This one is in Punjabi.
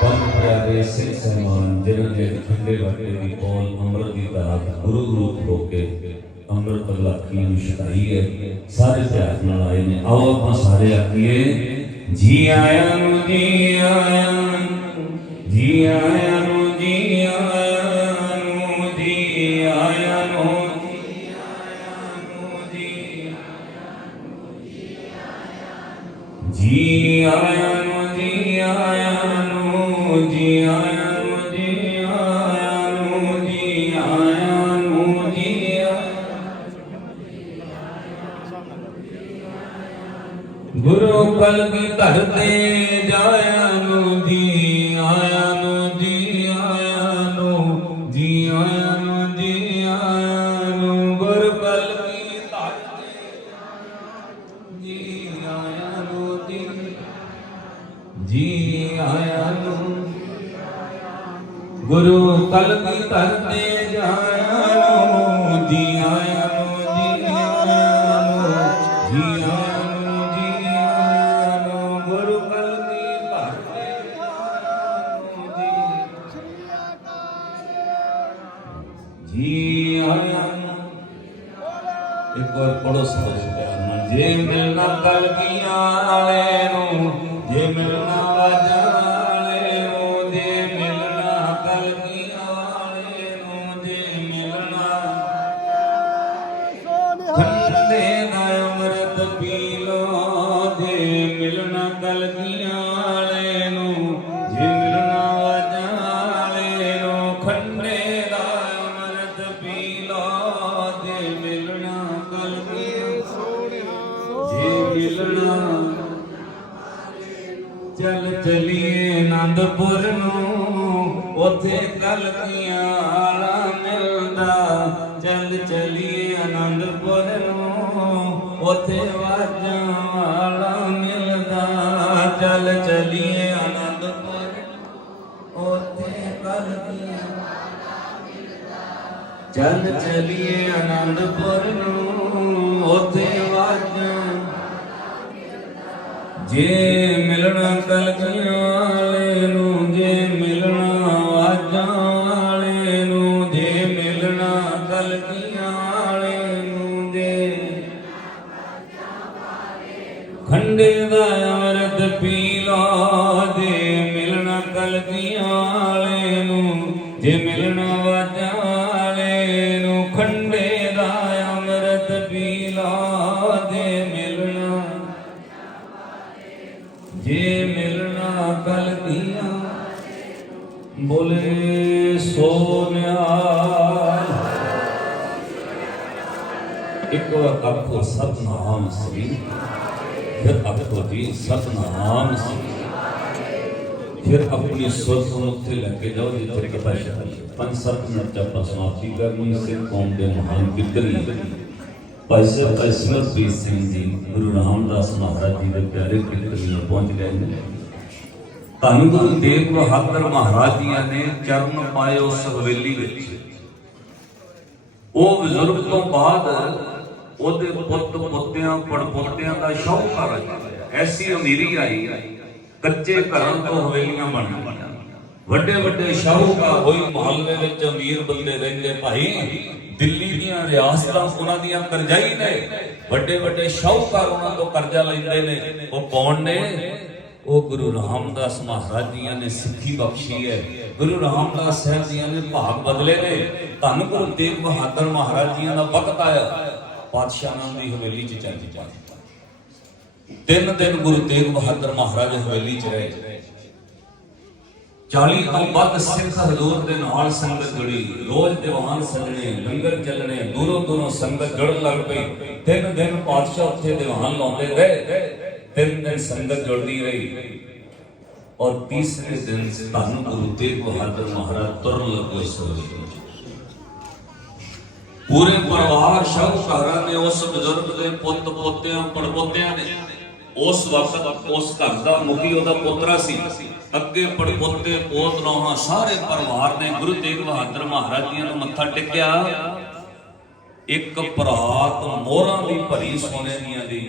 ਪੰਜ ਪਿਆਰੇ ਸਿੰਘ ਸਹਿਮਾਨ ਜਿਨ੍ਹਾਂ ਦੇ ਠੰਡੇ ਵਾਟੇ ਦੀ ਪੌਲ ਅੰਮ੍ਰਿਤ ਦੀ ਦਾਤ ਗੁਰੂ ਰੂਪ ਹੋ ਕੇ ਅੰਮ੍ਰਿਤ ਲਾਖੀ ਨੂੰ ਛਕਾਈ ਹੈ ਸਾਰੇ ਪਿਆਰ ਨਾਲ ਆਏ ਨੇ ਆਓ ਆਪਾਂ ਸਾਰੇ ਆਖੀਏ ਜੀ ਆਇਆਂ ਨੂੰ ਜੀ ਆਇਆਂ ਜੀ ਆਇਆਂ ਨੂੰ ਜੀ ਆਇਆਂ ਨੂੰ ਜੀ ਆਇਆਂ ਨੂੰ ਜੀ ਆਇਆਂ ਨੂੰ ਜੀ ਆਇਆਂ ਗੁਰੂ ਕਲਗੀ ਧਰ ਤੇ ਨੂੰ ਜੀ ਗੁਰੂ ਕਲਗੀ ਧਰ ਤੇ ਜਾਇਆ ਨੂੰ ਜੀ ਨੂੰ ਜੀ ਨੂੰ ਜੀ ਨੂੰ ਗੁਰੂ ਕਲਗੀ ਧਰ ਤੇ ਜਾਇਆ ਇੱਕ ਵਾਰ ਪੜੋ ਸੋਚ ਪਿਆਰ ਨਾਲ, ਜੇ ਮਿਲਣਾ ਕਲਗੀਆਂ ਵਾਲੇ ਨੂੰ, ਜੇ ਮਿਲਣਾ ਚੱਲ ਚਲੀਏ ਆਨੰਦਪੁਰ ਨੂੰ ਉਥੇ ਕਲਗੀਆਂ ਵਾਲਾ ਮਿਲਦਾ ਚੱਲ ਚਲੀਏ ਆਨੰਦਪੁਰ ਨੂੰ। ਉਥੇ ਵਾਜਾਂ ਵਾਲਾ ਮਿਲਦਾ ਚੱਲ ਚਲੀਏ ਆਨੰਦਪੁਰ ਉਥੇ ਕਲਗੀਆਂ ਚੱਲ ਚਲੀਏ ਆਨੰਦਪੁਰ ਨੂੰ। ਉਥੇ ਵਾਜਾਂ ਜੇ ਮਿਲਣਾ ਕਲਗੀਆਂ ਖੰਡੇ ਦਾ ਅੰਮ੍ਰਿਤ ਪੀ ਲੋ ਜੇ ਮਿਲਣਾ ਕਲਗੀਆਂ ਵਾਲੇ ਨੂੰ, ਜੇ ਮਿਲਣਾ ਵਾਜਾਂ ਵਾਲੇ ਨੂੰ ਖੰਡੇ ਦਾ ਅੰਮ੍ਰਿਤ ਪੀ ਲੋ ਜੇ ਮਿਲਣਾ ਜੇ ਮਿਲਣਾ ਕਲਗੀਆਂ ਬੋਲੇ ਸੋਨਿਆ ਇੱਕ ਵਾਰ ਆਖੋ, ਸਤਨਾਮ ਸ੍ਰੀ ਫਿਰ ਆਖੋ ਸਤਨਾਮ ਫਿਰ ਆਪਣੀ ਸੁਰ ਨੂੰ ਉੱਥੇ ਲੈ ਕੇ ਜਾਓ, ਜਿੱਥੇ ਕਿਤਾ ਸ਼ਾਹੀ ਪੰਜ ਸੱਤ ਮਿੰਟ ਚ ਸਮਾਪਤੀ ਕਰਨੀ ਸਿੱਖ ਕੌਮ ਦੇ ਮਹਾਨ ਬਿਕਰੀ ਭਾਈ ਸਾਹਿਬ ਅਸ਼ਰਫਪ੍ਰੀਤ ਸਿੰਘ ਜੀ, ਗੁਰੂ ਰਾਮਦਾਸ ਮਹਾਰਾਜ ਜੀ ਦੇ ਪਿਆਰੇ ਬਿਕਰੀ ਨੂੰ ਪਹੁੰਚ ਗਏ ਨੇ। ਧੰਨ ਗੁਰੂ ਦੇਵ ਬਹਾਦਰ ਮਹਾਰਾਜ ਜੀਆਂ ਨੇ ਚਰਨ ਪਾਏ ਉਸ ਹਵੇਲੀ ਵਿੱਚ। ਉਹ ਬਜ਼ੁਰਗ ਤੋਂ ਬਾਅਦ ਉਹਦੇ ਪੁੱਤ ਪੁੱਤਿਆਂ ਪੜਪੋਤਿਆਂ ਦਾ ਸ਼ੌਕਰ ਐਸੀ ਅਮੀਰੀ ਆਈ, ਕੱਚੇ ਘਰਾਂ ਤੋਂ ਹਵੇਲੀਆਂ ਬਣ ਗਈਆਂ। ਵੱਡੇ ਵੱਡੇ ਸ਼ਾਹੂਕਾਰ ਹੋਈ ਮੁਹੱਲੇ ਵਿੱਚ ਅਮੀਰ ਬੰਦੇ ਰਹਿੰਦੇ, ਭਾਈ ਦਿੱਲੀ ਦੀਆਂ ਰਿਆਸਤਾਂ ਉਹਨਾਂ ਦੀਆਂ ਕਰਜ਼ਾਈ ਨੇ। ਵੱਡੇ ਵੱਡੇ ਸ਼ਾਹੂਕਾਰ ਉਹਨਾਂ ਤੋਂ ਕਰਜ਼ਾ ਲੈਂਦੇ ਨੇ। ਉਹ ਕੌਣ ਨੇ? ਉਹ ਗੁਰੂ ਰਾਮਦਾਸ ਮਹਾਰਾਜ ਜੀਆਂ ਨੇ, ਸਿੱਖੀ ਬਖਸ਼ੀ ਹੈ। ਗੁਰੂ ਰਾਮਦਾਸ ਸਾਹਿਬ ਜੀਆਂ ਨੇ ਭਾਗ ਬਦਲੇ ਨੇ। ਧੰਨ ਗੁਰੂ ਤੇਗ ਬਹਾਦਰ ਮਹਾਰਾਜ ਜੀਆਂ ਦਾ ਵਕਤ ਆਇਆ। ਪਾਤਸ਼ਾਹ ਪਾਤਸ਼ਾਹਾਂ ਦੀ ਹਵੇਲੀ 'ਚ ਚੱਲ ਜਾ ਤਿੰਨ ਦਿਨ ਗੁਰੂ ਤੇਗ ਬਹਾਦਰ ਮਹਾਰਾਜ ਹਵੇਲੀ 'ਚ ਰਹੇ। 40 ਤੋਂ ਵੱਧ ਸਿੱਖ ਹਜ਼ੂਰ ਦੇ ਨਾਲ ਸੰਗਤ ਜੁੜੀ। ਰੋਜ਼ ਦੀਵਾਨ ਸਜਣੇ ਲੰਗਰ ਚੱਲਣੇ, ਦੂਰੋਂ ਦੂਰੋਂ ਸੰਗਤ ਜੁੜਨ ਲੱਗ ਪਈ। ਤਿੰਨ ਦਿਨ ਪਾਤਸ਼ਾਹ ਉੱਥੇ ਦੀਵਾਨ ਲਾਉਂਦੇ ਰਹੇ। ਤਿੰਨ ਦਿਨ ਸੰਗਤ ਜੁੜਦੀ ਰਹੀ। ਔਰ ਤੀਸਰੇ ਦਿਨ ਧੰਨ ਗੁਰੂ ਤੇਗ ਬਹਾਦਰ ਮਹਾਰਾਜ ਤੁਰਨ ਲੱਗੇ ਸੋਏ ਪੂਰੇ ਪਰਿਵਾਰ ਸ਼ਾਹੂਕਾਰਾਂ ਨੇ ਉਸ ਬਜ਼ੁਰਗ ਦੇ ਪੁੱਤ ਪੋਤਿਆਂ, ਪੜਪੋਤਿਆਂ ਨੇ ਉਸ ਵਕਤ ਉਸ ਘਰ ਦਾ ਮੁਖੀ ਉਹਦਾ ਪੋਤਰਾ ਸੀ। ਅੱਗੇ ਪੜਪੋਤੇ, ਪੋਤ ਨੋਹਾਂ ਸਾਰੇ ਪਰਿਵਾਰ ਨੇ ਗੁਰੂ ਤੇਗ ਬਹਾਦਰ ਮਹਾਰਾਜ ਜੀ ਨੂੰ ਮੱਥਾ ਟੇਕਿਆ। ਇੱਕ ਪਰਾਤ ਮੋਹਰਾਂ ਦੀ ਭਰੀ ਸੋਨੇ ਦੀਆਂ ਦੀ